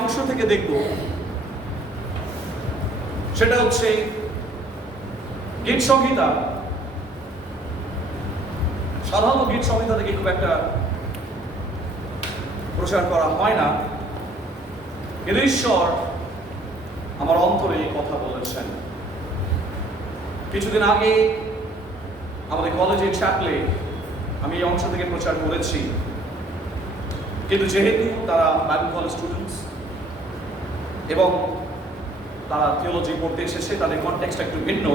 অংশ থেকে দেখব সেটা হচ্ছে গীত সংহিতা। সাধারণত গীত সংহিতা থেকে খুব একটা প্রচার করা হয় না, কিন্তু ঈশ্বর আমার অন্তরে কথা বলেছেন। কিছুদিন আগে আমাদের কলেজের চ্যাপলে আমি এই অংশ থেকে প্রচার করেছি, কিন্তু যেহেতু তারা বাইবেল কলেজ স্টুডেন্টস এবং তারা থিওলজি পড়তে এসেছে, তাদের কনটেক্সট একটু ভিন্ন,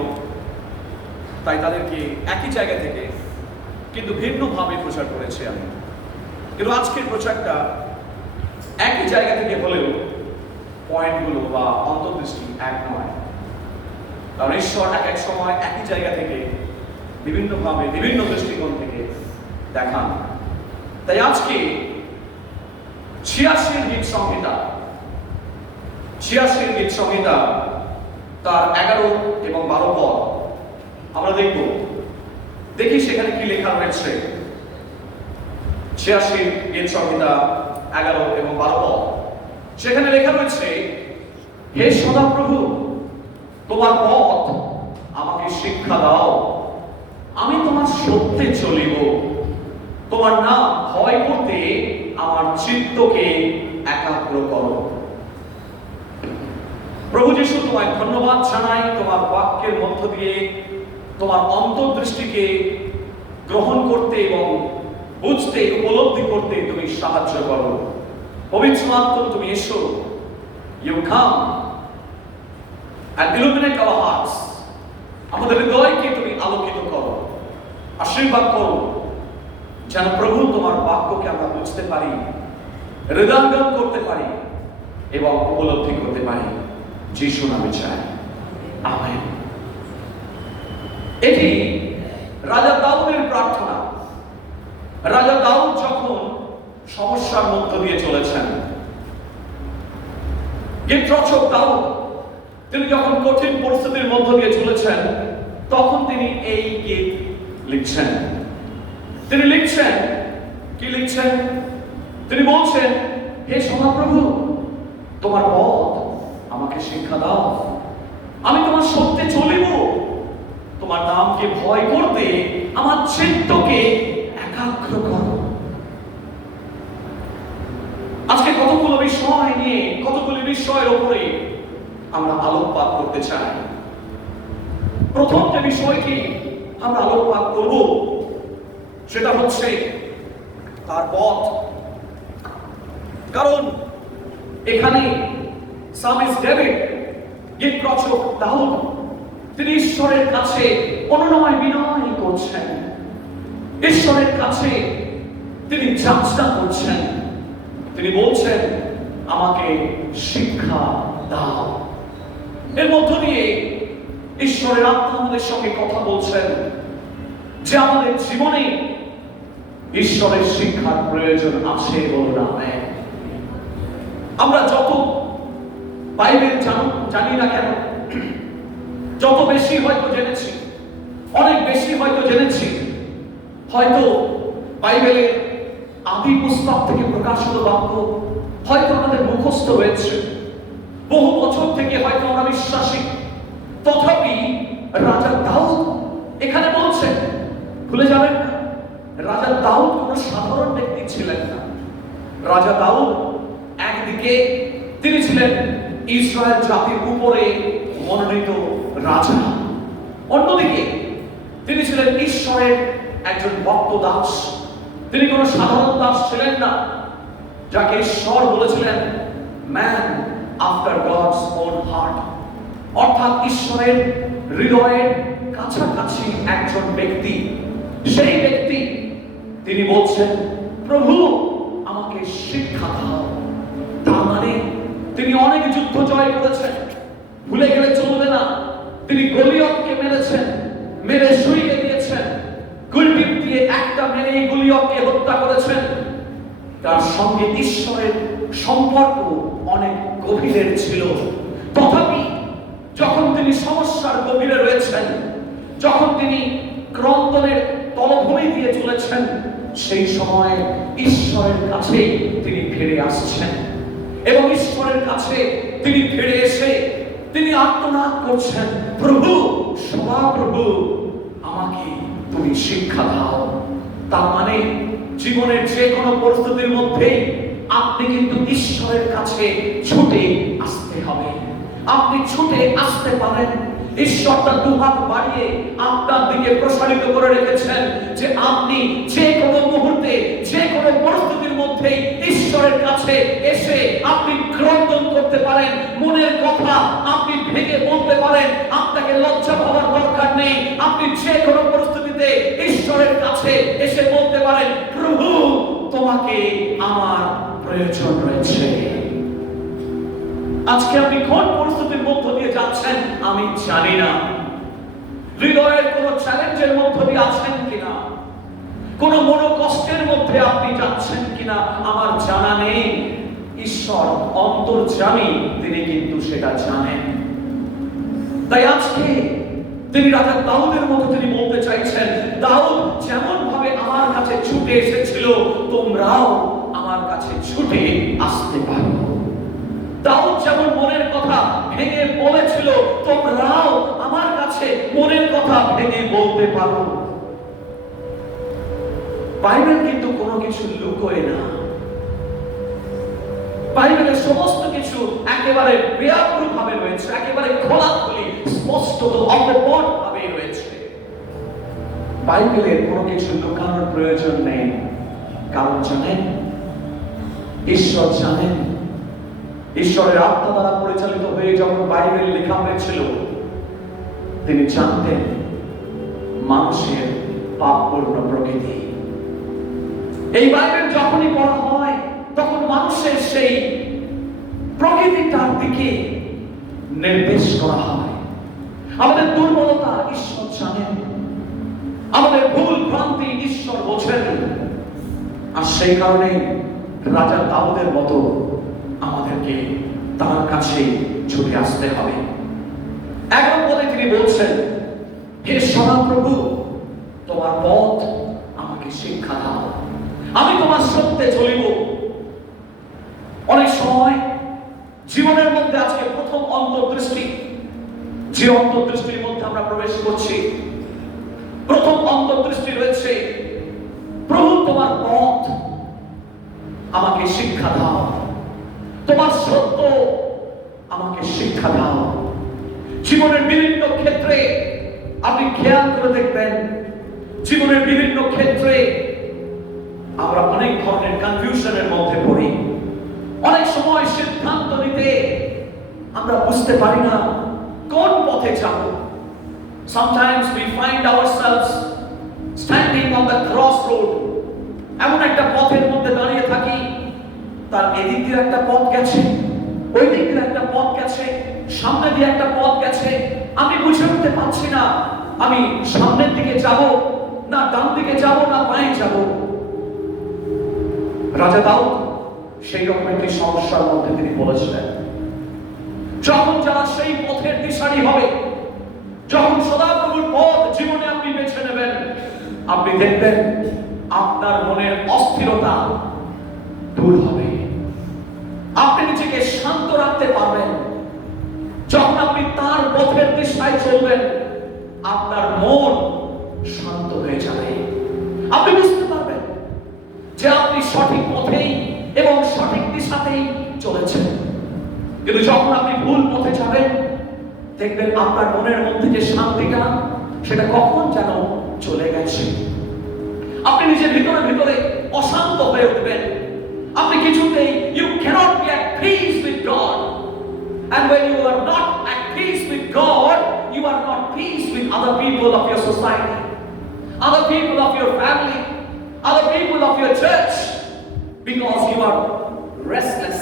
তাই তাদেরকে একই জায়গা থেকে কিন্তু ভিন্নভাবে প্রচার করেছি আমি। কিন্তু আজকের প্রচারটা একই জায়গা থেকে হলেও পয়েন্টগুলো বা অন্তর্দৃষ্টি এক নয়, কারণ ঈশ্বর এক এক সময় একই জায়গা থেকে বিভিন্নভাবে বিভিন্ন দৃষ্টিকোণ থেকে দেখান। তাই আজকে ৮৬ গীত সংহিতা, ৮৬ গীত সংহিতা তার ১১ এবং ১২ পদ আমরা দেখব। দেখি সেখানে কি লেখা রয়েছে। ৮৬ গীত সংহিতা ১১ এবং ১২ পদ, সেখানে লেখা রয়েছে, হে সদাপ্রভু, তোমার পথ আমাকে শিক্ষা দাও, আমি তোমার সত্যে চলিব, তোমার নাম ভয় করতে আমার চিত্তকে একাগ্র করো। প্রভু যিশু, তোমায় ধন্যবাদ জানাই, তোমার বাক্যের মধ্য দিয়ে তোমার অন্তর্দৃষ্টিকে গ্রহণ করতে এবং বুঝতে, উপলব্ধি করতে তুমি সাহায্য করো। পবিত্র আত্মা, তুমি এসো, you come and illuminate our hearts, আমাদের হৃদয়কে তুমি আলোকিত করো, আশীর্বাদ করো, যেন প্রভু তোমার বাক্যকে আমরা বুঝতে পারি, হৃদয়ঙ্গম করতে পারি এবং উপলব্ধি করতে পারি। যিশু নামে চাই, আমেন। এটি রাজা দাউদের প্রার্থনা। রাজা দাউদ যখন সমস্যার মধ্য দিয়ে চলেছেন, গীত রচক দাউদ তিনি যখন কঠিন পরিস্থিতির মধ্য দিয়ে চলেছেন, তখন তিনি এই গীত লিখছেন। তিনি লিখছেন, কি লিখছেন? তিনি বলছেন, হে সদাপ্রভু, তোমার পথ আমাকে শিক্ষা দাও, আমি তোমার সত্যে চলিব, তোমার নামকে ভয় করতে আমার চিত্তকে একাগ্র করো। আজকে কতগুলো বিষয় নিয়ে, কতগুলো বিষয়ের উপরে আমরা আলোকপাত করতে চাই। প্রথম যে বিষয়টি আমরা আলোকপাত করব সেটা হচ্ছে তার পথ। কারণ এখানে সামিস ডেভিড, গীত রচক দাউদ, তিনি ঈশ্বরের কাছে অনুনয় বিনয় করছেন, ঈশ্বরের কাছে তিনি যাচনা করছেন। তিনি বলছেন, আমাকে শিক্ষা দাও। এর মধ্য দিয়ে ঈশ্বরের আত্মা আমাদের সঙ্গে কথা বলছেন যে আমাদের জীবনে ঈশ্বরের শিক্ষার প্রয়োজন আছে। বলুন আমেন। আমরা যত বাইবেল জানি না কেন, যত বেশি হয়তো জেনেছি, অনেক বেশি হয়তো জেনেছি, হয়তো বাইবেলের আদি পুস্তক থেকে প্রকাশিত বাক্য হয়তো আমাদের মুখস্থ রয়েছে, বহু বছর থেকে হয়তো আমরা বিশ্বাসী, তথাপি রাজা দাউদ এখানে বলছেন, ভুলে যাবেন না, রাজা দাউদ কোনো সাধারণ ব্যক্তি ছিলেন না। রাজা দাউদ একদিকে তিনি ছিলেন ইসরায়েল জাতির উপরে মনোনীত রাজা, অন্যদিকে তিনি ছিলেন ঈশ্বরের একজন ভক্ত দাস। তিনি কোনো সাধারণ দাস ছিলেন না, যাকে ঈশ্বর বলেছিলেন man after God's own heart, অর্থাৎ ঈশ্বরের হৃদয়ের কাছাকাছি একজন ব্যক্তি। সেই ব্যক্তি তিনি বলছেন, প্রভু আমাকে শিক্ষা দাও। তার মানে তিনি অনেক যুদ্ধ জয় করেছেন, ভুলে গেলে চলবে না। তিনি গলিয়তকে মেরেছেন, মেরে শুইয়ে দিয়েছেন, গুলবিদ দিয়ে একটা মেরে গলিয়তকে হত্যা করেছেন। তার সঙ্গে ঈশ্বরের সম্পর্ক অনেক গভীরের ছিল। তথাপি যখন তিনি সমস্যার গভীরে রয়েছেন, যখন তিনি ক্রন্দনের তলভূমি দিয়ে চলেছেন, সেই সময় ঈশ্বরের কাছে তিনি ফিরে আসছেন এবং ঈশ্বরের কাছে তিনি ফিরে এসে তিনি আর্তনাদ করছেন, প্রভু, সদাপ্রভু, আমাকে তুমি শিক্ষা দাও। তার মানে জীবনের যে কোনো পরিস্থিতির মধ্যেই আপনি কিন্তু ঈশ্বরের কাছে ছুটে আসতে হবে। আপনি ছুটে আসতে পারেন। ঈশ্বর তার দুহাত বাড়িয়ে আপনার দিকে প্রসারিত করে রেখেছেন যে আপনি যে কোনো মুহূর্তে যে কোনো পরিস্থিতির মধ্যে ঈশ্বরের কাছে এসে আপনি ক্রন্দন করতে পারেন, মনের কথা আপনি ভেঙে বলতে পারেন। আপনাকে লজ্জা পাওয়ার দরকার নেই। আপনি যে কোনো পরিস্থিতিতে ঈশ্বরের কাছে এসে বলতে পারেন, প্রভু, তোমাকে আমার প্রয়োজন রয়েছে। আজকে আপনি কোন পরিস্থিতির মধ্য দিয়ে যাচ্ছেন আমি জানি না। হৃদয়ের কোন চ্যালেঞ্জের মধ্য দিয়ে আছেন কিনা, কোন মনোকষ্টের মধ্যে আপনি যাচ্ছেন কিনা আমার জানা নেই। ঈশ্বর অন্তর্যামী, তিনি কিন্তু সেটা জানেন। তাই আজকে তিনি রাজা দাউদের মতো তিনি বলতে চাইছেন, দাউদ যেমন ভাবে আমার কাছে ছুটে এসেছিল, তোমরাও আমার কাছে ছুটে আসতে পারো। দাউদ যেমন মনের কথা ভেঙে বলেছিল, তোমরাও আমার কাছে মনের কথা ভেঙে বলতে পারো। বাইবেল কিন্তু কোনো কিছু লুকোয় না। বাইবেলের সমস্ত কিছু একেবারে ব্যাপক ভাবে রয়েছে, একেবারে খোলাখুলি স্পষ্ট অকপট ভাবে রয়েছে। বাইবেলের কোনো কিছু লুকানোর প্রয়োজন নেই। কারণ জানেন, ঈশ্বর জানেন। ঈশ্বরের আত্মা দ্বারা পরিচালিত হয়ে যখন বাইবেল লেখা হয়েছিল, তিনি জানতেন মানুষের পাপপূর্ণ প্রকৃতি। এই বাইবেল যখনই পড়া হয় তখন মানুষের সেই প্রকৃতিটার দিকে নির্দেশ করা হয়। আমাদের দুর্বলতা ঈশ্বর জানেন, আমাদের ভুল ভ্রান্তি ঈশ্বর বোঝেন। আর সেই কারণে রাজা দাউদের মতো আমাদেরকে তার কাছে ছুটে আসতে হবে। এখন বলে তিনি বলছেন, হে সদাপ্রভু, তোমার পথ আমাকে শিক্ষা দাও, আমি তোমার সত্যে চলিব। অনেক সময় জীবনের মধ্যে আজকে প্রথম অন্তর্দৃষ্টি, যে অন্তর্দৃষ্টির মধ্যে আমরা প্রবেশ করছি, প্রথম অন্তর্দৃষ্টি রয়েছে, প্রভু তোমার পথ আমাকে শিক্ষা দাও, তোমার সত্য আমাকে শিক্ষা দাও। জীবনের বিভিন্ন ক্ষেত্রে আপনি খেয়াল করে দেখবেন, জীবনের বিভিন্ন ক্ষেত্রে আমরা অনেক ধরনের কনফিউশনের মধ্যে পড়ি। অনেক সময় সিদ্ধান্ত নিতে আমরা বুঝতে পারি না কোন পথে যাব। Sometimes we find ourselves standing on the crossroad. এমন একটা পথের মধ্যে দাঁড়িয়ে থাকি, তার এদিক দিয়ে একটা পথ গেছে, ওই দিক দিয়ে একটা পথ গেছে, সামনে দিয়ে একটা পথ গেছে। আমি বুঝে উঠতে পারছি না আমি সামনের দিকে যাব না ডান দিকে যাব না বাঁয়ে যাব। রাজা দাউদ সেই রকম একটি সমস্যার মধ্যে তিনি পড়েছিলেন। যখন যারা সেই পথের দিশারি হবে, যখন সদাপ্রভুর পথ জীবনে আপনি বেছে নেবেন, আপনি দেখবেন আপনার মনের অস্থিরতা দূর হবে। আপনি নিজেকে শান্ত রাখতে পারবেন। যখন আপনি তার পথের দিশায় চলবেন, আপনার মন শান্ত হয়ে যাবে। আপনি বুঝতে পারবেন যে আপনি সঠিক পথেই এবং সঠিক দিশাতেই চলেছেন। কিন্তু যখন আপনি ভুল পথে যাবেন, দেখবেন আপনার মনের মধ্যে যে শান্তিটা, সেটা কখন যেন চলে গেছে। আপনি নিজের ভিতরে ভিতরে অশান্ত হয়ে উঠবেন। আপনি কিছুতেই you cannot be at peace with God, and when you are not at peace with God, you are not peace with other people of your society, other people of your family, other people of your church, because you are restless.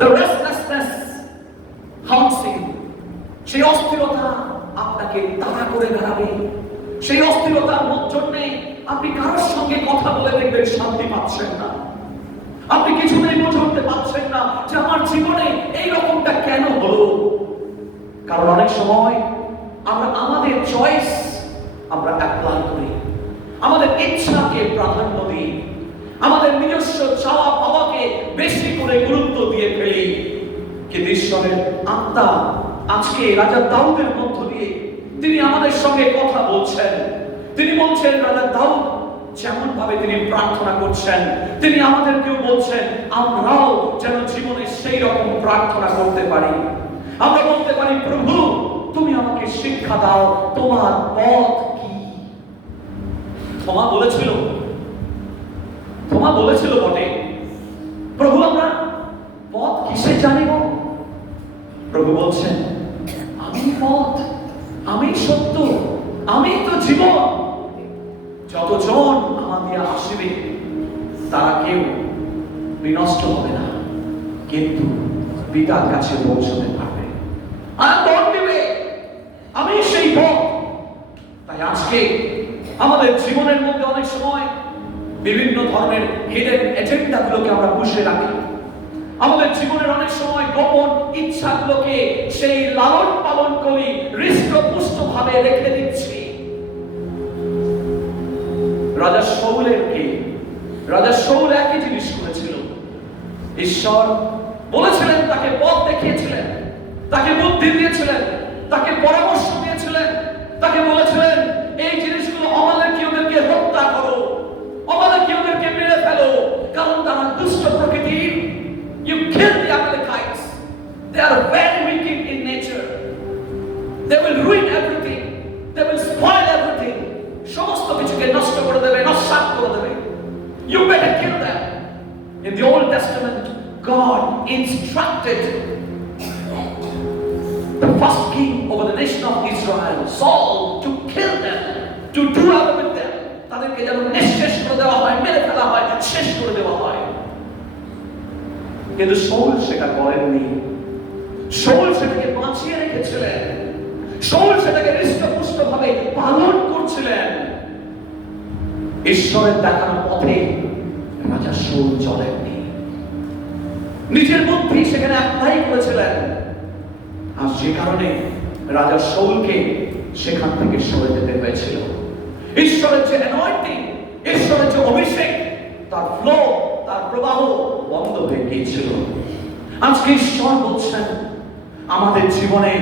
The restlessness haunts you. সেই অস্থিরতা আপনাকে তাড়া করে বেড়াবে। সেই অস্থিরতার জন্যে আপনি কারোর সঙ্গে কথা বলে দেখবেন শান্তি পাচ্ছেন না। আপনি কিছুতেই বুঝে উঠতে পারছেন না যে আমার জীবনে এই রকমটা কেন হলো। কারণ অনেক সময় আমরা আমাদের চয়েস আমরা অ্যাপ্লাই করি, আমাদের ইচ্ছাকে প্রাধান্য দিই, আমাদের নিজস্ব চাওয়া পাওয়াকে বেশি করে গুরুত্ব দিয়ে ফেলি। কিন্তু ঈশ্বরের আত্মা আজকে রাজা দাউদের মধ্য দিয়ে তিনি আমাদের সঙ্গে কথা বলছেন। তিনি বলছেন রাজা দাউদ যেমন ভাবে তিনি প্রার্থনা করছেন, তিনি আমাদেরকেও বলছেন আমরাও যেন জীবনে সেই রকম প্রার্থনা করতে পারি। আমরা বলতে পারি, প্রভু তুমি আমাকে শিক্ষা দাও, তোমার পথ কি? থোমা বলেছিল বটে, প্রভু আমরা পথ কিসে জানিব? প্রভু বলছেন, আমি পথ, আমি সত্য, আমি তো জীবন। যতজন আমাদের আসবে তারা কেউ বিনষ্ট হবে না, কিন্তু পিতার কাছে পৌঁছতে পারবে। আর পথ দেবে, আমি সেই পথ। তাই আজকে আমাদের জীবনের মধ্যে অনেক সময় বিভিন্ন ধরনের হিডেন এজেন্ডা গুলোকে আমরা পুষে রাখি। আমাদের জীবনের অনেক সময় গোপন ইচ্ছাগুলোকে সেই লালন পালন করি, হৃষ্টপুষ্ট ভাবে রেখে দিচ্ছি। রাজা শাউল একই জিনিস করেছিল। ঈশ্বর বলেছিলেন, তাকে পথ দেখিয়েছিলেন, তাকে বুদ্ধি দিয়েছিলেন, তাকে পরামর্শ দিয়েছিলেন, তাকে বলেছিলেন এই জিনিসগুলো আমাদেরকে ওদেরকে হত্যা করো, আমাদেরকে ওদেরকে মেরে ফেলো, কারণ তারা দুষ্ট প্রকৃতির। You kill the Amalekites. They are very wicked in nature. They will ruin everything. They will spoil everything. সমস্ত কিছুকে নষ্ট করে দেবে, নস্যাৎ করে দেবে। You better kill them. In the Old Testament, God instructed the first king over the nation of Israel, Saul, to kill them, to do away with them. তাদেরকে যেন নিঃশেষ করে দেওয়া হয়, মেরে ফেলা হয়, শেষ করে দেওয়া হয়। কিন্তু শাউল সেটা করেননি। শাউল সেটাকে বাঁচিয়ে রেখেছিলেন, শাউল সেটাকে হৃষ্টপুষ্ট ভাবে পালন করছিলেন। ঈশ্বরের দেখানো পথে রাজা শাউল চলেননি, নিজের বুদ্ধি সেখানে অ্যাপ্লাই করেছিলেন। আর যে কারণে রাজা শাউলকে সেখান থেকে সরে যেতে হয়েছিল। ঈশ্বরের যে অ্যানয়েন্টিং, ঈশ্বরের যে অভিষেক, তার ফ্লো, তার প্রবাহ বন্ধ হয়ে গিয়েছিল। আজকে ঈশ্বর বলছেন আমাদের জীবনে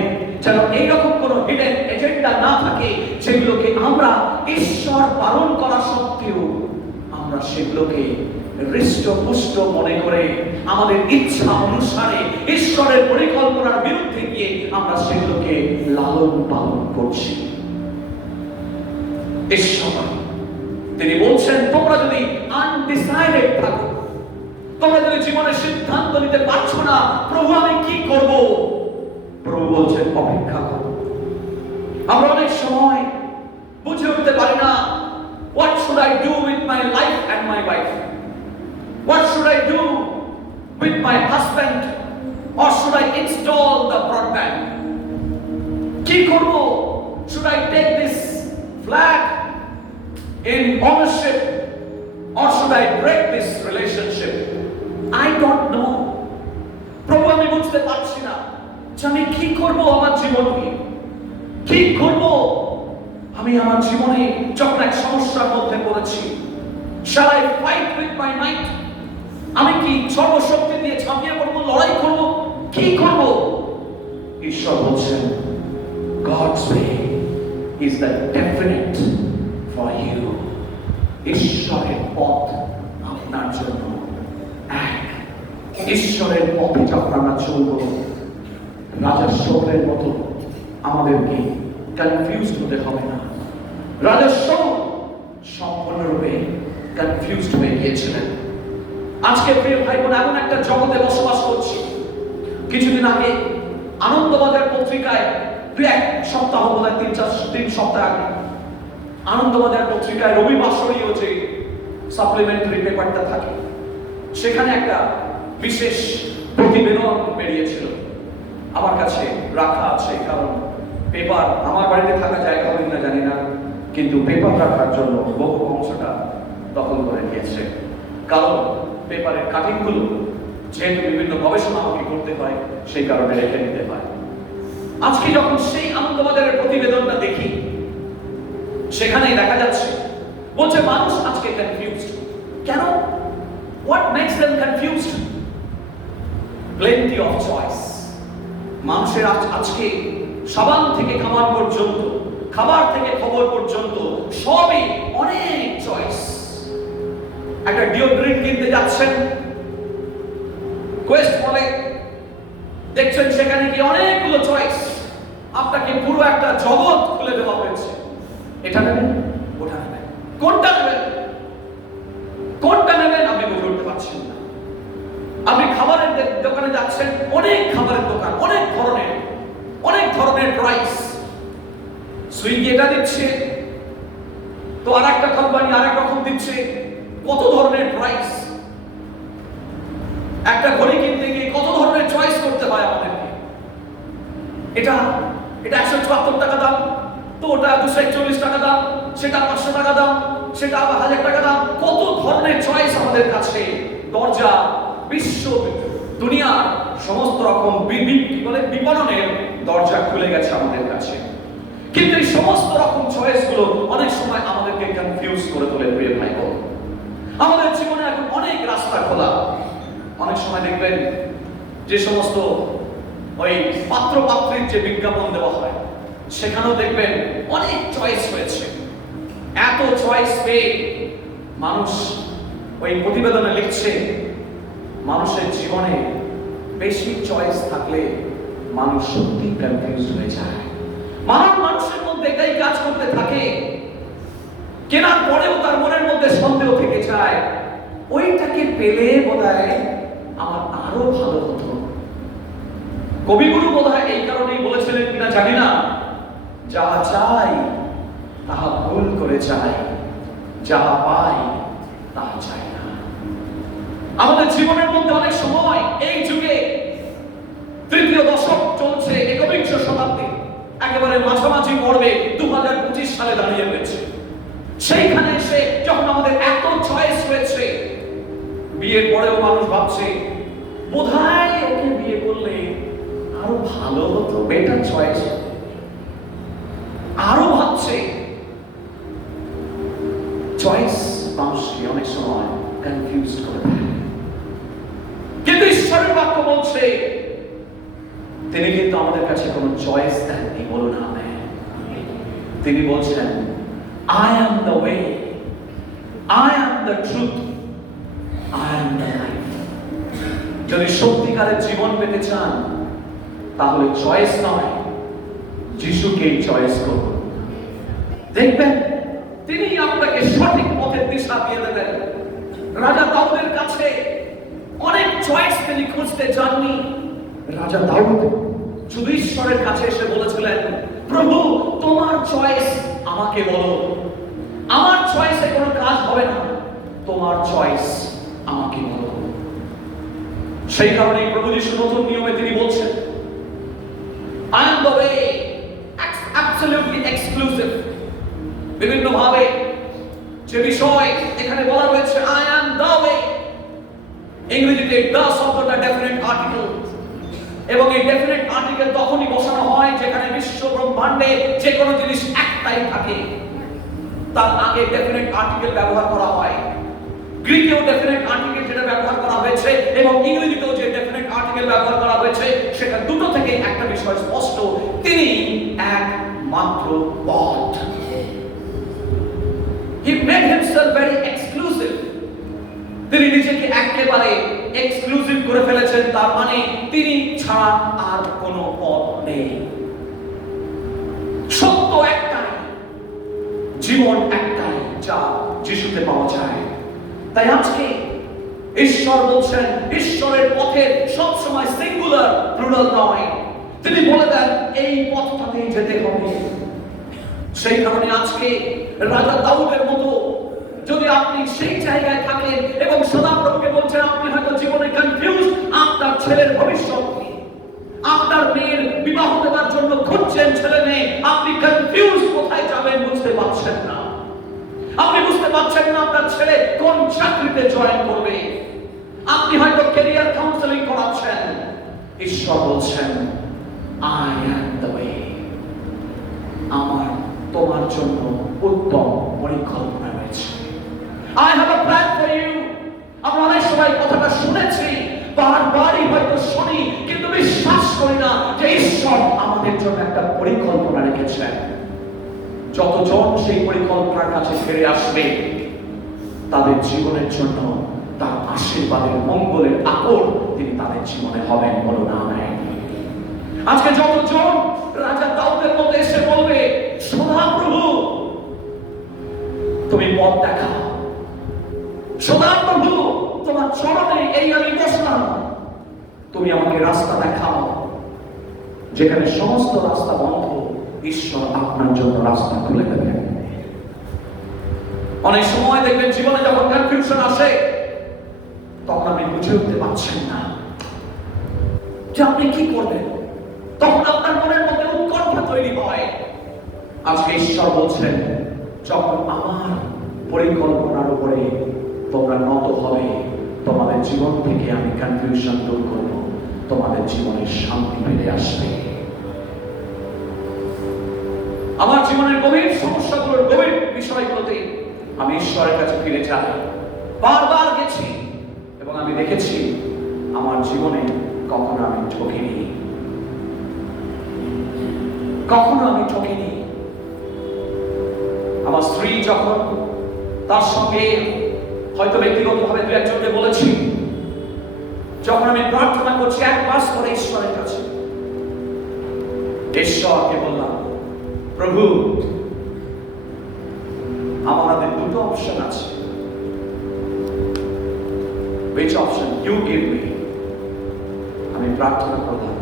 যেন এইরকম কোন হিডেন এজেন্ডা না থাকে, যেগুলোকে আমরা ঈশ্বর পালন করা সত্ত্বেও আমরা সেগুলোকে হৃষ্টপুষ্ট মনে করে আমাদের ইচ্ছা অনুসারে ঈশ্বরের পরিকল্পনার বিরুদ্ধে গিয়ে আমরা সেগুলোকে লালন পালন করছি। ঈশ্বর তিনি বলছেন, তোমরা যদি আনডিসাইডেড থাকো, তোমরা যদি জীবনে সিদ্ধান্ত নিতে পারছো না, প্রভু আমি কি করব? প্রভু বলছেন অপেক্ষা করো। আমরা অনেক সময় বুঝে উঠতে পারি না, what should I do with my life and my wife? What should I do with my husband? Or should I install the broadband? কি করব? Should I take this flat in ownership or should I break this relationship? I don't know. প্রভু আমি বুঝতে পারছি না যে আমি কি করব আমার জীবনে, কি করব আমি আমার জীবনে যখন এক সমস্যার মধ্যে পড়েছি। Shall I fight with my might? আমি কি সর্বশক্তি দিয়ে ঝাঁপিয়ে পড়ব, লড়াই করব, কি করব? ঈশ্বর বলছেন God's way is the definite for you. ঈশ্বরের পথ আপনার জন্য এক। ঈশ্বরের পথে যখন আমরা চলব, রাজা শাউলের মতো আমাদেরকে কনফিউজড হতে হবে না। রাজা শাউল সম্পূর্ণরূপে কনফিউজড হয়ে গিয়েছিলেন। আজকে প্রিয় ভাই বোন, এমন একটা জগতে বসবাস করছি। কিছুদিন আগে আনন্দবাজার পত্রিকায় এক সপ্তাহ বোধহয় 3 সপ্তাহ আগে আনন্দবাজার পত্রিকায় রবিবাসরীয় যে সাপ্লিমেন্টারি পেপারটা থাকে, সেখানে একটা বিশেষ প্রতিবেদন বেরিয়েছিল। আমার কাছে রাখা আছে, কারণ পেপার আমার বাড়িতে থাকা জায়গা হবে না জানি না, কিন্তু পেপার রাখার জন্য বহু অংশটা দখল করে নিয়েছে। কারণ পেপারের কাটিংগুলো যেহেতু বিভিন্ন গবেষণা আমাকে করতে হয়, সেই কারণে রেখে নিতে হয়। আজকে যখন সেই আনন্দবাজারের প্রতিবেদনটা দেখি, সেখানেই দেখা যাচ্ছে বলছে মানুষ আজকে কনফিউজড। কেন? What makes them confused? Plenty of choice. মানুষের আজকে সাবান থেকে খাবার পর্যন্ত, খাবার থেকে খবর পর্যন্ত সবই অনেক চয়েস। একটা ডিওড্রেন্ট কিনতে যাচ্ছেন কোয়েস্ট মলে, দেখছেন সেখানে কি অনেকগুলো চয়েস, আপনাকে পুরো একটা জগৎ খুলে দেওয়া হয়েছে। এটা নেবেন, ওটা নেবেন, কোনটা নেবেন, কোনটা নেবেন আপনি বুঝে উঠতে পারছেন না। আপনি খাবারের দোকানে যাচ্ছেন, অনেক খাবারের দোকান, অনেক ধরনের প্রাইস। সুইগি এটা দিচ্ছে, তো আর একটা কোম্পানি আরেক রকম দিচ্ছে, কত ধরনের প্রাইস। একটা ঘড়ি কিনতে গিয়ে কত ধরনের চয়েস করতে হয় আমাদেরকে। এটা 174 টাকা দাম, তো ওটা 241 টাকা দাম, সেটা 500 টাকা দাম, সেটা আবার 1000 টাকা দাম। কত ধরনের চয়েস আমাদের কাছে। দরজা বিশ্ব দুনিয়ার সমস্ত রকম বিপণনের দরজা খুলে গেছে আমাদের কাছে। কিন্তু এই সমস্ত রকম চয়েস গুলো অনেক সময় আমাদেরকে কনফিউজ করে তোলে। প্রিয় ভাই বোন, আমাদের জীবনে এখন অনেক রাস্তা খোলা। অনেক সময় দেখবেন যে সমস্ত ওই পাত্র পাত্রীর যে বিজ্ঞাপন দেওয়া হয়, সেখানেও দেখবেন অনেক চয়েস হয়েছে। এত চয়েস পেয়ে মানুষ ওই প্রতিবেদনে লিখছে, মানুষের জীবনে বেশি চয়েস থাকলে মানুষ সত্যি কনফিউজ হয়ে যায়। মানুষের মধ্যে এটাই কাজ করতে থাকে, কেনার পরেও তার মনের মধ্যে সন্দেহ থেকে যায়, ওইটাকে পেলে বোধহয় আমার আরো ভালো হতো। কবিগুরু বোধহয় এই কারণেই বলেছিলেন কিনা জানি না, যাহা চাই তাহা ভুল করে চাই, যাহা পাই তাহা চাই না। আমাদের জীবনের মধ্যে অনেক সময় এই যুগে তৃতীয় দশক চলছে, একবিংশ শতাব্দী একেবারে মাঝামাঝি পর্বে 2025 সালে দাঁড়িয়ে রয়েছে। সেইখানে এসে যখন আমাদের এত চয়েস হয়েছে, বিয়ের পরেও মানুষ ভাবছে বোধহয় ওকে বিয়ে করলে আরো ভালো হতো, বেটার চয়েস। আরো ভাবছে চয়েস মানুষকে অনেক সময় কনফিউজ করে দেয়। কিন্তু ঈশ্বরের বাক্য বলছে তিনি কিন্তু আমাদের কাছে কোনো চয়েস দেননি। বলুন আমেন। তিনি বলছেন I am the way, I am the truth, I am the life. যদি সত্যিকারের জীবন পেতে চান তাহলে চয়েস নয়, যিশুকেই চয়েস করুন। দেখবেন তিনি আপনাকে সঠিক পথের দিশা দিয়ে দেবেন। রাজা দাউদের কাছে অনেক চয়েস তিনি খুঁজতে যাননি। রাজা দাউদ শুধু ঈশ্বরের কাছে এসে বলেছিলেন, প্রভু তোমার চয়েস আমাকে বলো, আমার চয়েসে কোনো কাজ হবে না, তোমার চয়েস আমাকে বলো। সেই কারণে প্রভু যিশু নতুন নিয়মে তিনি বলছেন I am the way, absolutely exclusive। বিভিন্ন ভাবে যে বিষয় এখানে বলা হয়েছে I am the way, ইংরেজিতে the শব্দটা ডেফিনিট আর্টিকেল, এবং এই ডেফিনিট আর্টিকেল তখনই বসানো হয় যেখানে বিশ্ব ব্রহ্মাণ্ডে যে কোনো জিনিস একটাই থাকে, তার আগে ডেফিনিট আর্টিকেল ব্যবহার করা হয়। গ্রিকেও ডেফিনিট আর্টিকেল যেটা ব্যবহার করা হয়েছে এবং ইংরেজিতেও যে ডেফিনিট আর্টিকেল ব্যবহার করা হয়েছে, সেটা দুটো থেকে একটা বিষয় স্পষ্ট, তিনি একমাত্র পথ। He made himself very exclusive। তিনি নিজেকে একেবারে এক্সক্লুসিভ করে ফেলেছেন, তার মানে তিনি ছাড়া আর কোনো পথ নেই। সত্য একটাই, জীবন একটাই, যা যিশুতে পাওয়া যায়। তাই আজকে ঈশ্বর বলছেন, ঈশ্বরের পথে সবসময় সিঙ্গুলার, প্লুরাল নয়। তিনি বলে দেন এই পথটাতেই যেতে হবে। সেই কারণে আজকে রাজা দাউদের মতো যদি আপনি সেই জায়গায় থাকেন এবং সদাপ্রভুকে বলছেন আপনি হয়তো জীবনে কনফিউজ, আপনার ছেলের ভবিষ্যৎ কি, আপনার মেয়ের বিবাহ দেওয়ার জন্য খুঁজছেন ছেলে মেয়ে, আপনি কনফিউজ, কোথায় যাবেন বুঝতে পারছেন না, আপনি বুঝতে পারছেন না আপনার ছেলে কোন চাকরিতে জয়েন করবে, আপনি হয়তো ক্যারিয়ার কাউন্সেলিং করাচ্ছেন। ঈশ্বর বলছেন I am the way। আমার তোমার জন্য উত্তম পরিকল্পনা রয়েছে। I have a plan for you। আমরা অনেক সময় সবাই কথাটা শুনেছি, বারবারই হয়তো শুনি, কিন্তু বিশ্বাস করি না যে ঈশ্বর আমাদের জন্য একটা পরিকল্পনা রেখেছেন। যতজন সেই পরিকল্পনার কাছে ফিরে আসবে তাদের জীবনের জন্য তার আশীর্বাদের মঙ্গলের আকর তিনি তাদের জীবনে হবেন। বলো না আমেন। আজকে যতজন রাজা দাউদের মধ্যে এসে বলবে, সদা প্রভু তুমি পথ দেখাও, সদা প্রভু তোমার চরণে এই আমি বসলাম, তুমি আমাকে রাস্তা দেখাও, যেখানে সমস্ত রাস্তা বন্ধ ঈশ্বর আপনার জন্য রাস্তা খুলে দেবেন। অনেক সময় দেখবেন জীবনে যখন কনফিউশন আসে তখন আপনি বুঝে উঠতে পারছেন না যে আপনি কি করবেন, তখন আপনার মনের মধ্যে উৎকণ্ঠা তৈরি হয়। আজকে ঈশ্বর বলছেন, যখন আমার পরিকল্পনার উপরে তোমরা নত হবে, তোমাদের জীবন থেকে আমি কনফিউশন দূর করব, তোমাদের জীবনে শান্তি ফিরে আসবে। আমার জীবনের গভীর সমস্যাগুলোর গভীর বিষয়গুলোতে আমি ঈশ্বরের কাছে ফিরে যাই। বারবার গেছি এবং আমি দেখেছি আমার জীবনে কখনো আমি ঠকিনি, কখনো আমি ঠকিনি। আমার স্ত্রী যখন তার সঙ্গে হয়তো ব্যক্তিগতভাবে দু একজনকে বলেছি, যখন আমি প্রার্থনা করছি এক মাস করে ঈশ্বরের কাছে, ঈশ্বরকে বললাম, প্রভু আমাদের দুটো অপশন আছে, which option you give me? আমি প্রার্থনা করলাম,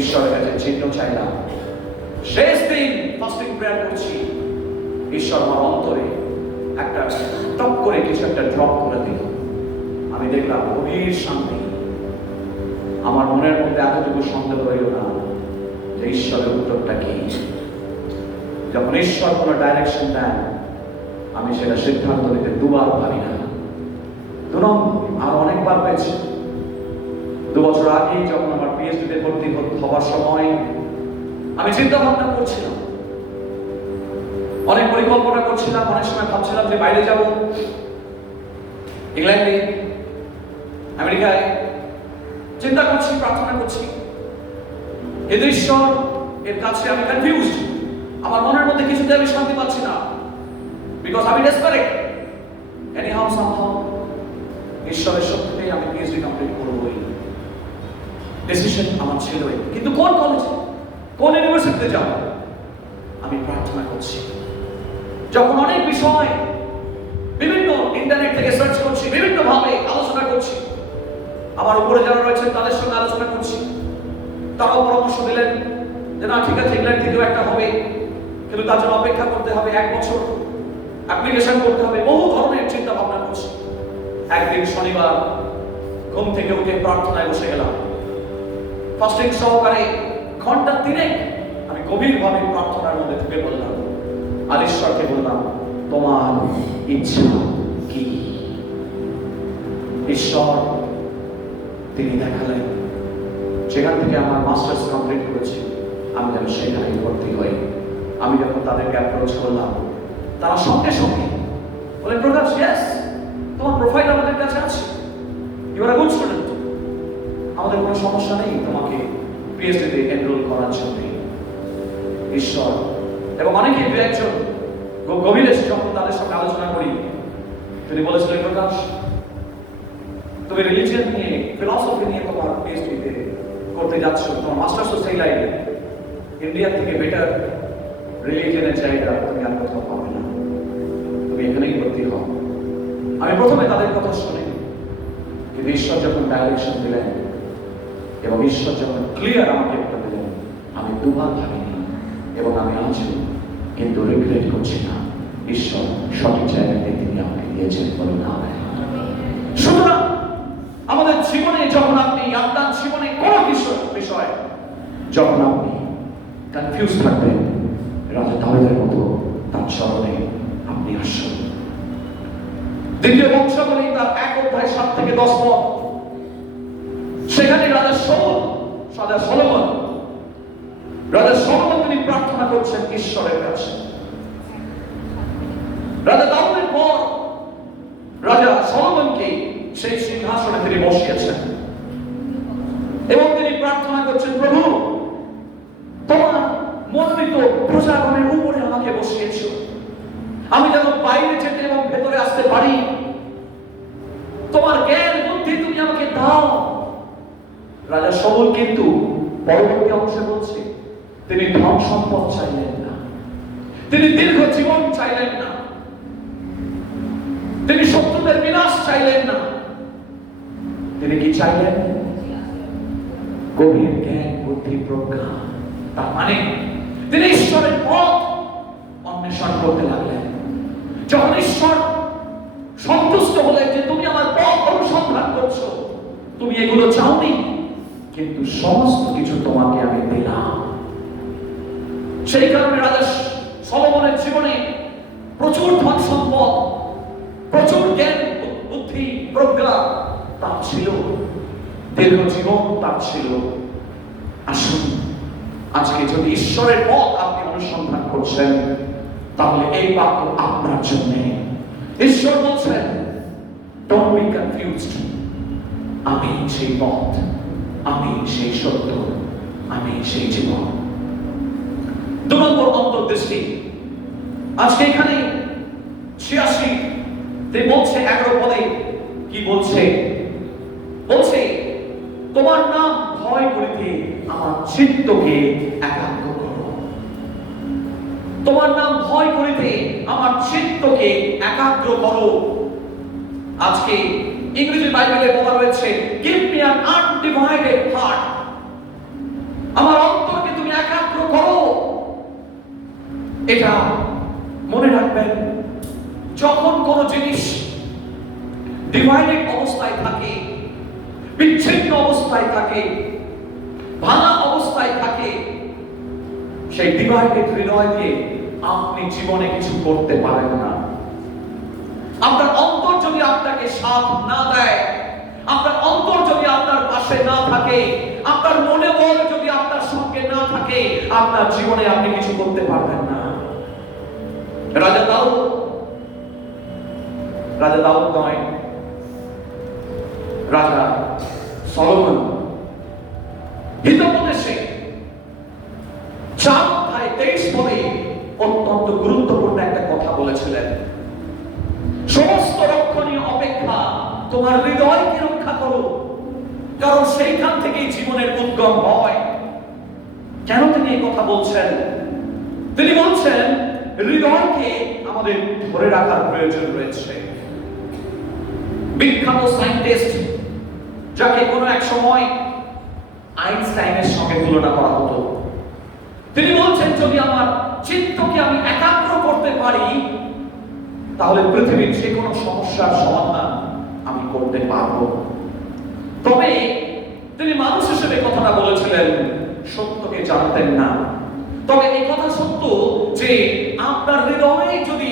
ঈশ্বরের কাছে চিহ্ন চাইলাম। শেষ দিন ফাস্টিং প্রেয়ার করছি, ঈশ্বর আমার অন্তরে একটা টপ করে কিছু একটা ড্রপ করে দিল। আমি দেখলাম গভীর শান্তি। আমার মনের মধ্যে এতটুকু সন্দেহ রইল না যে ঈশ্বরের উত্তরটা কি। যখন ঈশ্বর কোনো ডাইরেকশন দেন, আমি সেটা সিদ্ধান্ত নিতে দুবার ভাবি না, আর অনেকবার হয়েছে। 2 বছর আগে যখন আমার পিএইচডিতে ভর্তি হওয়ার সময় আমি চিন্তা ভাবনা করছিলাম, অনেক পরিকল্পনা করছিলাম, অনেক সময় ভাবছিলাম যে বাইরে যাব, ইংল্যান্ডে, আমেরিকায়, চিন্তা করছি, প্রার্থনা করছি, কিন্তু ঈশ্বর এর কাছে আমি কনফিউজড। আমার মনের মধ্যে কিছুতে আমি শান্তি পাচ্ছি না, বিকজ আমি ডেসপারেট। এনিহাউ সামহাউ ঈশ্বরের শক্তিতেই আমি পিএইচডি কমপ্লিট করবই, ডিসিশন আমার ছিলই। কিন্তু কোন কলেজে, কোন ইউনিভার্সিটিতে যাব, আমি প্রার্থনা করছি। যখন অনেক বিষয় বিভিন্ন ইন্টারনেট থেকে সার্চ করছি, বিভিন্ন ভাবে আলোচনা করছি, আমার উপরে যারা রয়েছেন তাদের সঙ্গে আলোচনা করছি, তারাও পরামর্শ দিলেন যে না ঠিক আছে, ইংল্যান্ড থেকেও একটা হবে, কিন্তু তার জন্য অপেক্ষা করতে হবে 1 বছর, অ্যাপ্লিকেশন করতে হবে, বহু ধরনের চিন্তা ভাবনা করছি। একদিন শনিবার ঘুম থেকে উঠে প্রার্থনায় বসে গেলাম, ফাস্টিং সহকারে ঘন্টা 3 আমি গভীরভাবে প্রার্থনার মধ্যে ঢুকে বললাম, আর ঈশ্বরকে বললাম, তোমার ইচ্ছা কি? ঈশ্বর তিনি দেখালেন, সেখান থেকে আমার মাস্টার্স কমপ্লিট করেছি, আমি যেন সেখানে ভর্তি হই। আমি যখন তাদেরকে অ্যাপ্রোচ করলাম, তারা সঙ্গে সঙ্গে বলে, প্রকাশ, ইয়েস, তোমার প্রোফাইল আমাদের কাছে আছে, you are a good student, আমাদের কোনো সমস্যা নেই তোমাকে পিএইচডিতে এনরোল করার জন্য। ঈশ্বর এবং অনেকে দু একজন গভীর এসে যখন তাদের সঙ্গে আলোচনা করি, তিনি বলেছিলেন, প্রকাশ তুমি রিলিজিয়ন নিয়ে, ফিলসফি নিয়ে তোমার পিএইচডিতে করতে যাচ্ছ, তোমার মাস্টার্সও সেই লাইনে, ইন্ডিয়া থেকে বেটার রিলিজিয়নের জায়গা তুমি আর কোথাও পাবে না, তুমি এখানেই ভর্তি হও। আমি প্রথমে তাদের কথা শুনি, কিন্তু ঈশ্বর যখন ডাইরেকশন দিলেন এবং ঈশ্বর যখন ক্লিয়ার আমাকে একটা দিলেন, আমি দুবার ভাবিনি এবং আমি আজও কিন্তু রিগ্রেট করছি না। ঈশ্বর সঠিক জায়গাতে তিনি আমাকে দিয়েছেন, বলুন আমেন। সুতরাং আমাদের জীবনে যখন আপনি, আপনার জীবনে কোনো বিষয় যখন আপনি কনফিউজ থাকবেন, রাজা দাউদের মতো তার চরণে আপনি আসুন। 2 বংশাবলী তার 1 অধ্যায় 7 থেকে 10 পদ, সেখানে রাজা সলোমন তিনি প্রার্থনা করছেন ঈশ্বরের কাছে। রাজা দাউদের পর রাজা সলোমনকে সেই সিংহাসনে তিনি বসিয়েছেন এবং তিনি প্রার্থনা করছেন, প্রভু তোমার মনোনীত প্রজাগণের উপরে আমাকে বসিয়েছো, আমি যেন বাইরে যেতে এবং ভেতরে আসতে পারি, তোমার জ্ঞান বুদ্ধি তুমি আমাকে দাও। রাজা শাউল কিন্তু পরবর্তী অংশে বলছে তিনি ধন সম্পদ চাইলেন না, তিনি দীর্ঘ জীবন চাইলেন না, তিনি শত্রুদের বিনাশ চাইলেন না, তিনি কি চাইলেন? গভীর জ্ঞান বুদ্ধি প্রজ্ঞা। তার মানে তিনি ঈশ্বরের পথ অন্বেষণ করতে লাগলেন। যখন ঈশ্বর সন্তুষ্ট হলেন যে তুমি আমার পথ অনুসন্ধান করছো, তুমি এগুলো চাওনি, কিন্তু সমস্ত কিছু তোমাকে আমি দিলাম। সেই কারণে রাজা সলোমনের জীবনে প্রচুর ধন সম্পদ, প্রচুর জ্ঞান বুদ্ধি প্রজ্ঞা তার ছিল, দীর্ঘ জীবন তার ছিল। আসুন, আজকে যদি ঈশ্বরের পথ আপনি অনুসন্ধান করছেন, তাহলে এই বাক্য আপনার জন্য। ঈশ্বর বলছেন, ডোন্ট বি কনফিউজড, আমি সেই পথ, আমি সেই সত্য, আমি সেই জীবন। 2 নম্বর অন্তর্দৃষ্টি। আজকে এখানে 86 বলছে 11 পদে কি বলছে? বলছে, তোমার নাম ভয় করিতে আমার চিত্তকে একাগ্র করো। তোমার নাম ভয় করিতে আমার চিত্তকে একাগ্র করো। আজকে ইংরেজি বাইবেলে বলা হয়েছে, give me an undivided heart. আমার অন্তরকে তুমি একাগ্র করো। এটা মনে রাখবেন, যখন কোন জিনিস ডিভাইডেড অবস্থায় থাকে, বিচ্ছিন্ন অবস্থায় থাকে, ভাঙা অবস্থায় থাকে, সেই ডিভাইডেড হৃদয় দিয়ে আপনি জীবনে কিছু করতে পারেন না। আপনার অন্তর যদি আপনাকে সাথ না দেয়, আপনার অন্তর যদি আপনার পাশে না থাকে, আপনার মনে বল যদি আপনার সঙ্গে না থাকে, আপনার জীবনে আপনি কিছু করতে পারবেন না। রাজা দাউদ নয়, রাজা সলোমন হিতোপদেশে 4:23 পদে অত্যন্ত গুরুত্বপূর্ণ একটা কথা বলেছিলেন। সমস্ত রক্ষণীয় অপেক্ষা তোমার হৃদয়কে রক্ষা করো, কারণ সেইখান থেকেই জীবনের উদ্গম হয়। কেন তিনি এই কথা বলছেন? তিনি বলছেন, হৃদয়কে আমাদের ধরে রাখার প্রয়োজন রয়েছে। বিখ্যাত সায়েন্টিস্ট, যাকে কোনো এক সময় আইনস্টাইনের সঙ্গে তুলনা করা হতো, তিনি বলছেন, যদি আমার চিত্তকে আমি একাগ্র করতে পারি, তাহলে পৃথিবীর যে কোনো সমস্যার সমাধান আমি করতে পারবো। তবে তিনি মানুষ হিসেবে কথাটা বলেছিলেন, সত্যকে জানতেন না। তবে এই কথা সত্য যে আপনার হৃদয়ে যদি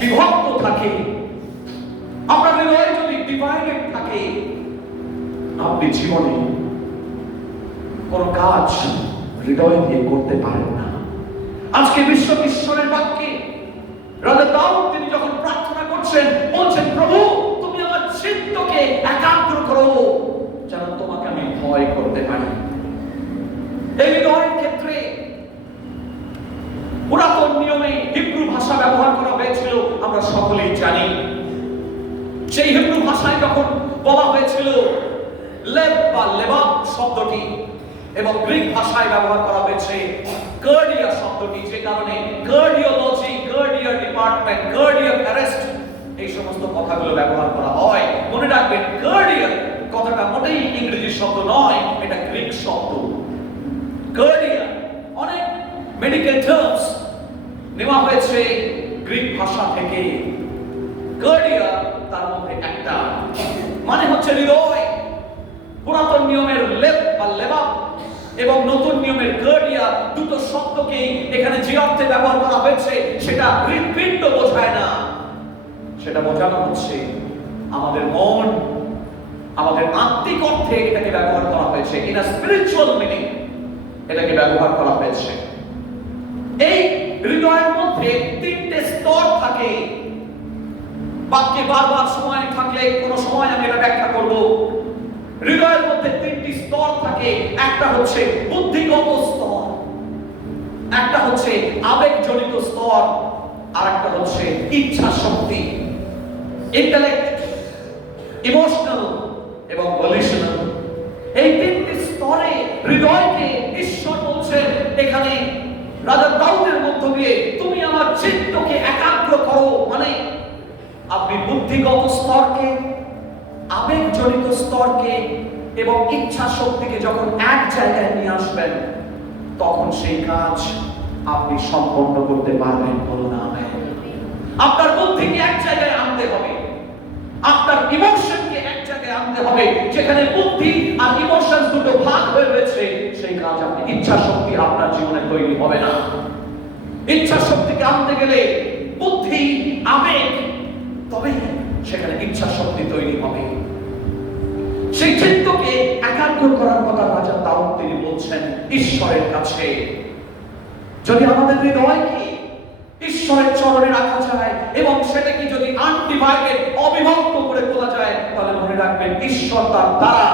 বিভক্ত থাকে, আপনার হৃদয়ে যদি ডিভাইডেড থাকে, আপনি জীবনে কোন কাজ হৃদয় দিয়ে করতে পারেন না। আজকে বিশ্ব ঈশ্বরের বাক্যে রাজা দাউদ তিনি যখন প্রার্থনা করছেন, বলছেন, প্রভু তুমি আমার চিত্তকে একাগ্র করো, যেন তোমাকে আমি ভয় করতে পারি। এই হৃদয়ের ক্ষেত্রে পুরাতন নিয়মে হিব্রু ভাষা ব্যবহার করা হয়েছিল, আমরা সকলেই জানি। সেই হিব্রু ভাষায় যখন বলা হয়েছিল লেব বা লেবাব শব্দটি, এবং গ্রিক ভাষায় ব্যবহার করা হয়েছে কার্ডিয়া শব্দটি, যে কারণে কার্ডিওলজি, কার্ডিয়া ডিপার্টমেন্ট, কার্ডিয়াক অ্যারেস্ট, এই সমস্ত কথাগুলো ব্যবহার করা হয়। মনে রাখবেন, কার্ডিয়া কথাটা মোটেই ইংরেজি শব্দ নয়, এটা গ্রিক শব্দ। কার্ডিয়া, অনেক মেডিকেল টার্মস নেওয়া হয়েছে গ্রিক ভাষা থেকে। কার্ডিয়া তার মধ্যে একটা, মানে হচ্ছে হৃদয়। পুরাতন নিয়মের লেব বা লেবাব এবং নতুন নিয়মের কার্ডিয়া, দুটো শব্দকেই এখানে যে অর্থে ব্যবহার করা হয়েছে সেটা হৃৎপিণ্ড বোঝায় না। সেটা বোঝানো হচ্ছে আমাদের মন, আমাদের আত্মিক অর্থে এটাকে ব্যবহার করা হয়েছে। ইন আ স্পিরিচুয়াল মিনিং এটাকে ব্যবহার করা হয়েছে। এই হৃদয়ের মধ্যে 3টে স্তর থাকে। বাক্যে বারবার সময় থাকলে কোনো সময় আমি এটা ব্যাখ্যা করব। হৃদয়ের মধ্যে তিনটি স্তর থাকে। একটা হচ্ছে বুদ্ধিগত স্তর, একটা হচ্ছে আবেগজনিত স্তর, আর একটা হচ্ছে ইচ্ছা শক্তি, ইন্টেলেক্ট, ইমোশনাল এবং ভলিউশনাল। এই তিনটি স্তরে হৃদয়কে ঈশ্বর বলছেন এখানে রাজা দাউদের মধ্য দিয়ে, তুমি আমার চিত্তকে একাগ্র করো। মানে আপনি বুদ্ধিগত স্তরকে, আবেগজনিত স্তরকে এবং ইচ্ছা শক্তিকে যখন এক জায়গায় নিয়ে আসবেন, তখন সেই কাজ আপনি সম্পন্ন করতে পারবেন। বলুন আমেন। আপনার বুদ্ধিকে এক জায়গায় আনতে হবে, আপনার ইমোশনকে এক জায়গায় আনতে হবে। যেখানে বুদ্ধি আর ইমোশন দুটো ভাগ হয়ে রয়েছে, সেই কাজ আপনি ইচ্ছা শক্তি আপনার জীবনে তৈরি হবে না। ইচ্ছা শক্তিকে আনতে গেলে বুদ্ধি, আবেগ, তবেই সেখানে ইচ্ছা শক্তি তৈরি হবে। সেই চিত্তকে একাগ্র করার কথা রাজা দাউদ তিনি বলছেন ঈশ্বরের কাছে। যদি আমাদের হৃদয়কে ঈশ্বরের চরণে রাখা যায় এবং সেটাকে যদি আনডিভাইডেড, অবিভক্ত করে তোলা যায়, তাহলে মনে রাখবেন ঈশ্বর তার দ্বারা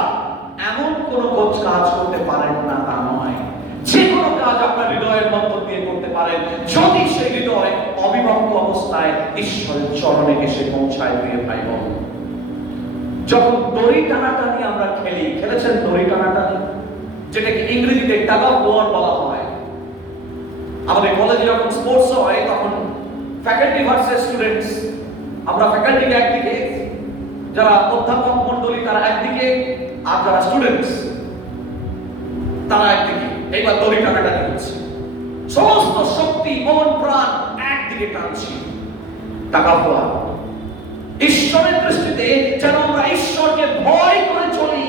এমন কোন কাজ করতে পারেন না তা নয়। যে কোনো কাজ আপনার হৃদয়ের মধ্য দিয়ে করতে পারেন, যদি সেই হৃদয় অবিভক্ত অবস্থায় ঈশ্বরের চরণে এসে পৌঁছায়। প্রিয় ভাই বোন, যখন দড়ি টানাটানি আমরা খেলেছেন দড়ি টানাটানি, যেটাকে ইংরেজিতে টাগ অফ ওয়ার বলা হয়। আমাদের কলেজে যখন স্পোর্টস হয়, তখন ফ্যাকাল্টি ভার্সেস স্টুডেন্টস, আমরা ফ্যাকাল্টিকে একদিকে, যারা অধ্যাপক মণ্ডলী তারা একদিকে, আর যারা স্টুডেন্টস তারা একদিকে। এইবার দড়ি টানাটানি হচ্ছে, সমস্ত শক্তি, মন, প্রাণ একদিকে টানছি। Tug of war. ঈশ্বরের দৃষ্টিতে যেন আমরা ঈশ্বরকে ভয় করে চলি,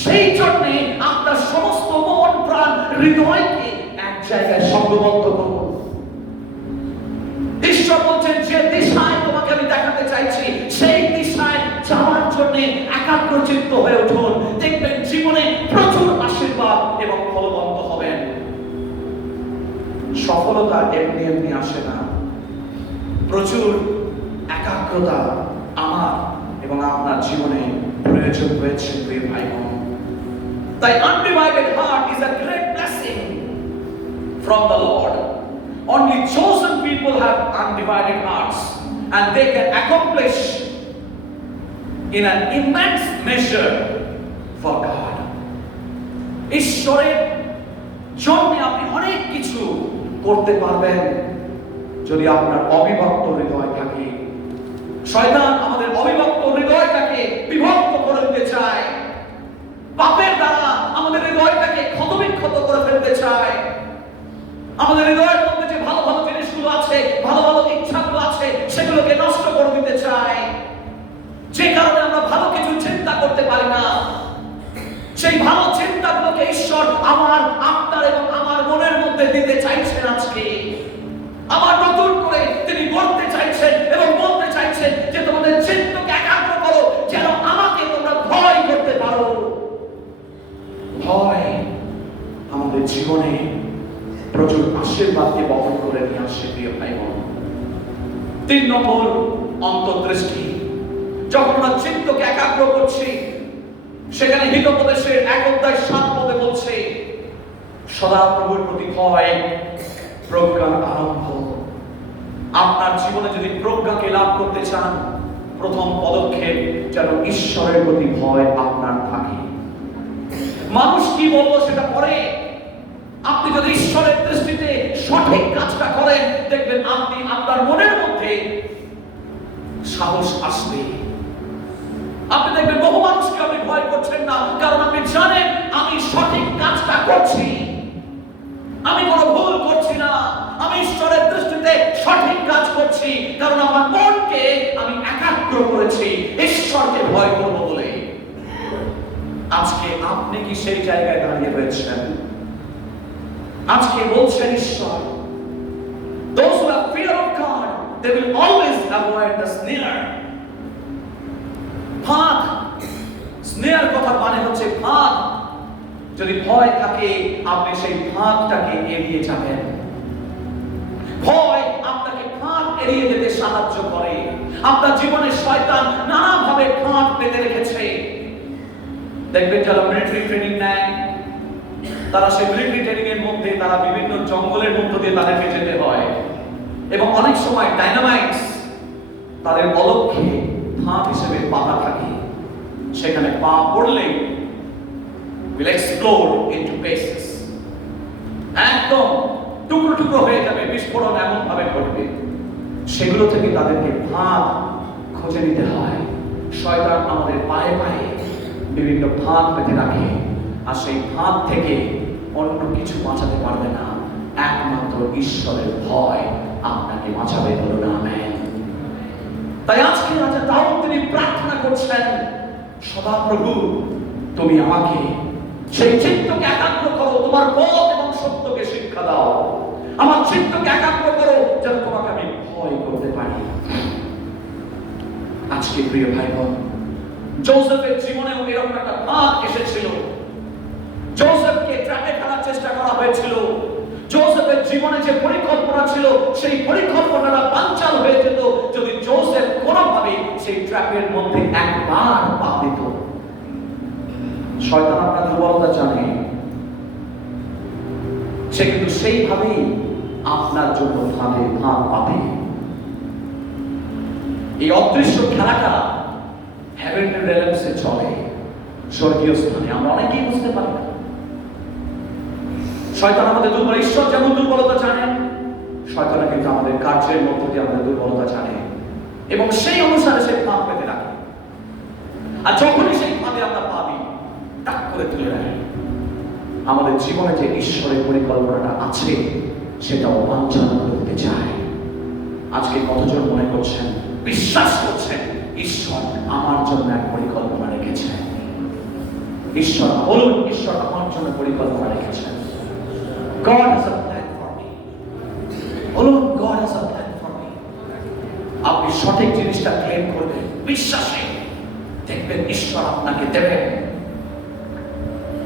সেই জন্য আপনার সমস্ত মন, প্রাণ, হৃদয়কে এক জায়গায় সংঘবদ্ধ করুন। ঈশ্বর বলছেন যে দিশায় তোমাকে আমি দেখাতে চাইছি, সেই দিশায় যাওয়ার জন্য একাগ্রচিত্ত হয়ে উঠুন। দেখবেন জীবনে প্রচুর আশীর্বাদ এবং ফলবন্ত হবেন। সফলতা এমনি এমনি আসে না, প্রচুর একাগ্রতা আমার এবং আপনার জীবনে প্রয়োজন রয়েছে। প্রিয় ভাই বোন, তাই undivided heart is a great blessing from the Lord. Only chosen people have undivided hearts, and they can accomplish in an immense measure for God. ঈশ্বরের জন্য আপনি অনেক কিছু করতে পারবেন যদি আপনার অবিভক্ত হৃদয় থাকে। শয়তান আমাদের অবিভক্ত হৃদয়টাকে বিভক্ত করে দিতে চায়, পাপের দ্বারা আমাদের হৃদয়টাকে ক্ষতবিক্ষত করে ফেলতে চায়। আমাদের হৃদয়ের মধ্যে যে ভালো ভালো জিনিসগুলো আছে, ভালো ভালো ইচ্ছাগুলো আছে, সেগুলোকে নষ্ট করে দিতে চায়। যে কারণে আমরা ভালো কিছু চিন্তা করতে পারি না। সেই ভালো চিন্তাগুলোকে ঈশ্বর আমার, আপনার এবং আমার মনের মধ্যে দিতে চাইছেন আজকে। আবার নতুন করে তিনি বলতে চাইছেন এবং বলতে চাইছেন যে তোমাদের চিত্তকে একাগ্র করো, যেন আমাকে তোমরা ভয় করতে পারো। ভয় আমাদের জীবনে প্রচুর আশীর্বাদকে বহন করে নিয়ে আসে। প্রিয় ভাই বোন, 3 নম্বর অন্তর্দৃষ্টি। যখন আমরা চিত্তকে একাগ্র করছি, সেখানে হিতোপদেশের 1:7 বলছে, সদা প্রভুর প্রতি ভয় প্রজ্ঞার আরম্ভ। আপনার জীবনে যদি প্রজ্ঞাকে লাভ করতে চান, প্রথম পদক্ষেপ যেন ঈশ্বরের প্রতি ভয় আপনার থাকে। মানুষ কি বলবো সেটা পরে, আপনি যদি ঈশ্বরের দৃষ্টিতে সঠিক কাজটা করেন, দেখবেন আপনি আপনার মনের মধ্যে সাহস আসবে। আপনি দেখবেন বহু মানুষকে আপনি ভয় করছেন না, কারণ আপনি জানেন আমি সঠিক কাজটা করছি, আমি কোনো ভুল করছি না, আমি ঈশ্বরের দৃষ্টিতে সঠিক কাজ করছি, কারণ আমার মনকে আমি একাগ্র করেছি ঈশ্বরকে ভয় করব বলে। আজকে আপনি কি সেই জায়গায় দাঁড়িয়ে রয়েছেন? আজকে বলছেন ঈশ্বর, those who have fear of God, they will always avoid the snare. ফাঁদ, স্নেয়ার কথার মানে হচ্ছে ফাঁদ। যদি ভয় থাকে, আপনি সেই ফাঁদটাকে এড়িয়ে যাবেন। ভয় আপনাকে ফাঁদ এড়িয়ে যেতে সাহায্য করে। আপনার জীবনে শয়তান নানাভাবে ফাঁদ পেতে রেখেছে। দেখবেন যারা মিলিটারি ট্রেনিং নেয়, তারা সেই মিলিটারি ট্রেনিং এর মধ্যে তারা বিভিন্ন জঙ্গলের মধ্য দিয়ে তাদেরকে যেতে হয়, এবং অনেক সময় ডাইনামাইটস তাদের অলক্ষ্যে ফাঁদ হিসেবে পাতা থাকে। সেখানে পা পড়লেই will explode into pieces, একদম টুকরো টুকরো হয়ে যাবে, বিস্ফোরণ এমন ভাবে ঘটবে। সেগুলো থেকে তাদেরকে ফাঁদ খুঁজে নিতে হয়। শয়তান আমাদের পায়ে পায়ে বিভিন্ন ফাঁদ পেতে রাখে, আর সেই ফাঁদ থেকে অন্য কিছু বাঁচাতে পারবে না, একমাত্র ঈশ্বরের ভয় আপনাকে বাঁচাবে। বলুন আমেন। তাই আজকে রাজা দাউদ তিনি প্রার্থনা করছেন, সদাপ্রভু তুমি আমাকে সেই চিত্তকে একাগ্র করো, তোমার পথ এবং সত্যকে শিক্ষা দাও। আমার চিত্তকে একাগ্র করো যেন তোমাকে আমি ভয় করতে পারি। আজকে প্রিয় ভাই বোন, যোসেফের জীবনেও এরকম একটা ফাঁদ এসেছিল। যোসেফকে ট্র্যাপে ফেলার চেষ্টা করা হয়েছিল। যোসেফের জীবনে যে পরিকল্পনা ছিল, সেই পরিকল্পনাটা বানচাল হয়ে যেত যদি যোসেফ কোনোভাবে সেই ট্র্যাপের মধ্যে একবার পা দিত। শয়তান আপনার দুর্বলতা জানে, সে কিন্তু সেইভাবেই আপনার জন্য ফাঁদে ফাঁদ পাবে। এই অদৃশ্য খেলাটা হেভেনলি রিয়েলমসে চলে, স্বর্গীয় স্থানে। আমরা অনেকেই বুঝতে পারি না। শয়তান আমাদের দুর্বল, ঈশ্বর যেমন দুর্বলতা জানেন, শয়তান কিন্তু আমাদের কার্যের মধ্য দিয়ে আমাদের দুর্বলতা জানে, এবং সেই অনুসারে সেই ফাঁদ পেতে রাখে। আর যখনই সেই ফাঁদে আমরা পা দিই, টাক করে তুলে রাখে। আমাদের জীবনে যে ঈশ্বরের পরিকল্পনাটা আছে সেটাও বাঞ্ছনা করে দিতে চায়। আজকে কতজন মনে করছেন, বিশ্বাস করছেন ঈশ্বর আমার জন্য এক পরিকল্পনা রেখেছেন? ঈশ্বর বলুন, ঈশ্বর আমার জন্য পরিকল্পনা রেখেছেন। God has a plan for me. বলুন, God has a plan for me. আপনি সঠিক জিনিসটা ক্লেম করবেন বিশ্বাসে, দেখবেন ঈশ্বর আপনাকে দেবেন।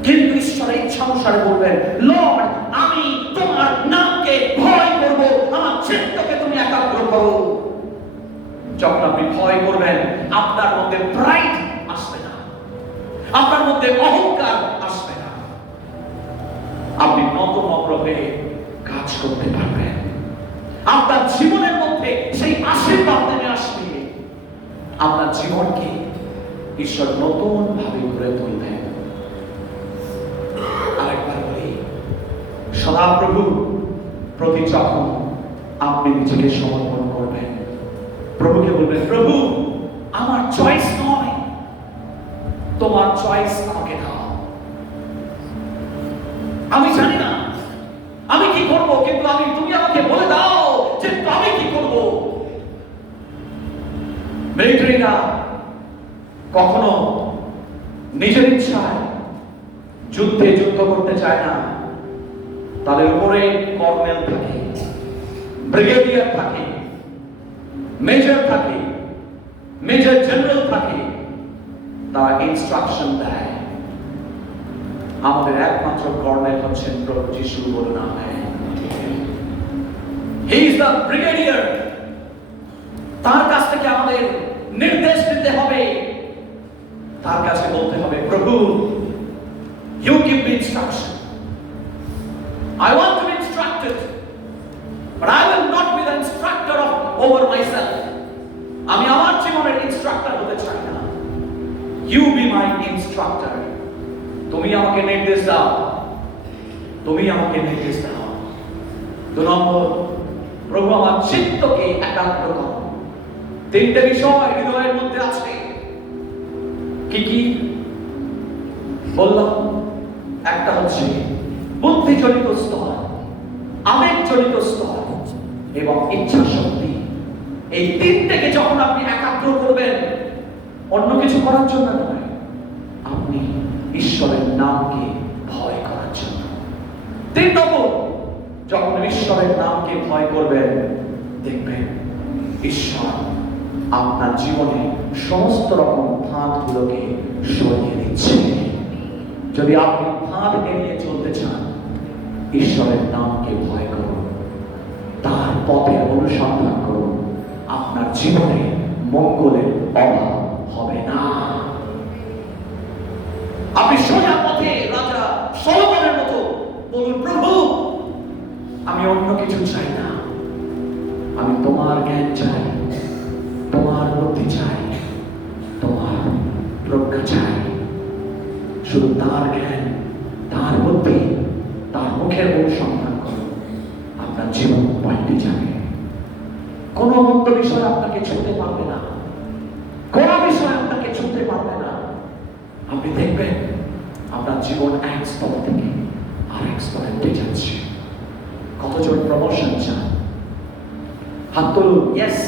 কিন্তু ঈশ্বরের ইচ্ছা অনুসারে বলবেন, লর্ড আমি তোমার নামকে ভয় করব, আমার চিত্তকে তুমি একাগ্র করো। যখন আপনি ভয় করবেন, আপনার মধ্যে প্রাইড আসবে না, আপনার মধ্যে অহংকার আসবে না, আপনি নতনম্র হয়ে কাজ করতে পারবেন। আপনার জীবনের মধ্যে সেই আশীর্বাদ নেমে আসবে, আপনার জীবনকে ঈশ্বর নতুন ভাবে গড়ে তুলবেন। আরেকবার বলি, সদাপ্রভু প্রতি যখন আপনি নিজেকে সমর্পণ করবেন, প্রভুকে বলবেন, প্রভু আমার চয়েস নয়, তোমার চয়েস আমাকে দাও। আমি জানি না আমি কি করব, কিন্তু তুমি আমাকে বলে দাও যে আমি কি করব। মিলিটারিরা কখনো নিজের ইচ্ছায় যুদ্ধ করতে চায় না। তাদের উপরে কর্নেল থাকে, ব্রিগেডিয়ার থাকে, মেজর থাকে, মেজর জেনারেল থাকে, তারা ইনস্ট্রাকশন দেয়। আমাদের একমাত্র কর্নেল হচ্ছেন প্রভু যিশু। বলুন amen. He is the brigadier. তার কাছ থেকে আমাদের নির্দেশ দিতে হবে, তার কাছে বলতে হবে, প্রভু you give me instruction, I want to be instructed, but I will not be the instructor over myself. আমি আমার জীবনের ইনস্ট্রাক্টর হতে চাই না। You be my instructor. তুমি আমাকে নির্দেশ দাও, তুমি আমাকে নির্দেশ দাও। 2 নম্বর, প্রভু আমার চিত্তকে একাগ্র করো। 3টে বিষয় হৃদয়ের মধ্যে আছে। কি কি বললাম? একটা হচ্ছে বুদ্ধিজনিত স্তর, আবেগজনিত স্তর এবং ইচ্ছা শক্তি। এই 3টেকে যখন আপনি একাগ্র করবেন, অন্য কিছু করার জন্য নয়, আপনি ঈশ্বরের নামকে ভয় করার জন্য। 3 নম্বর, যখন ঈশ্বরের নামকে ভয় করবেন, দেখবেন ঈশ্বর আপনার জীবনে সমস্ত রকম ফাঁদগুলোকে সরিয়ে দিচ্ছে। যদি আপনি ফাঁদ এড়িয়ে চলতে চান, ঈশ্বরের নামকে ভয় করুন, তার পথে অনুসন্ধান করুন। আপনার জীবনে মঙ্গলের অভাব হবে না। আপনি সোজা পথে রাজা সলোমনের মতো বলুন, প্রভু আমি অন্য কিছু চাই না, আমি তোমার জ্ঞান চাই, তোমার বুদ্ধি চাই, তোমার প্রজ্ঞা চাই। শুধু তার জ্ঞান, তার বুদ্ধি, তার মুখের অনুসন্ধান করুন, আপনার জীবন পাল্টে যাবে। কোনো মন্দ বিষয় আপনাকে ছুঁতে পারবে না, কোনো বিষয় আপনাকে ছুঁতে পারবে না। আপনি দেখবেন আপনার জীবন এক স্তর থেকে আর এক স্তরে উঠে যাচ্ছে। কতজন প্রমোশন চান? হাত তুলুন। ইয়েস,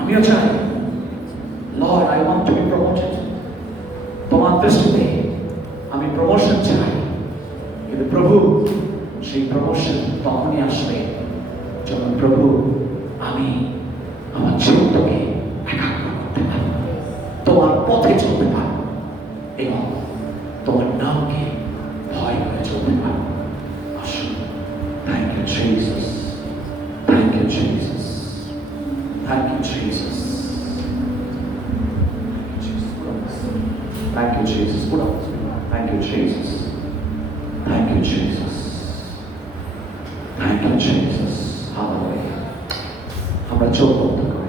আমিও চাই। Lord, I want to B promoted. তোমার দৃষ্টিতে আমি প্রমোশন চাই, কিন্তু প্রভু সেই প্রমোশন তখনই আসবে যখন প্রভু আমি আমার জীবনটাকে একাগ্র করতে পারবো, তোমার পথে চলতে পারবো এবং তোমার নামকে ভয় করে চলতে পারবো। আসুন। Thank you Jesus, thank you Jesus, thank you Jesus, thank you Jesus, thank you Jesus, thank you Jesus, thank you Jesus. Hallelujah. আমরা চোখ বন্ধ করি।